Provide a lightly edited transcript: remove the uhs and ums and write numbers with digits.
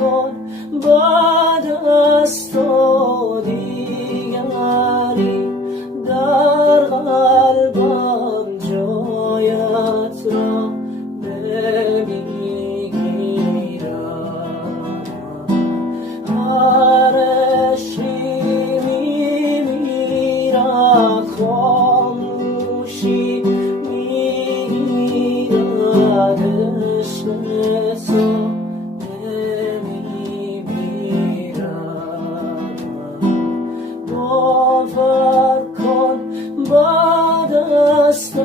کن با دست و دیگری در قلبم جایت را نمیگیرم. عرشی میمیرد، خاموشی میگیرد، عشق تو نمیمیرد. باور کن با دست و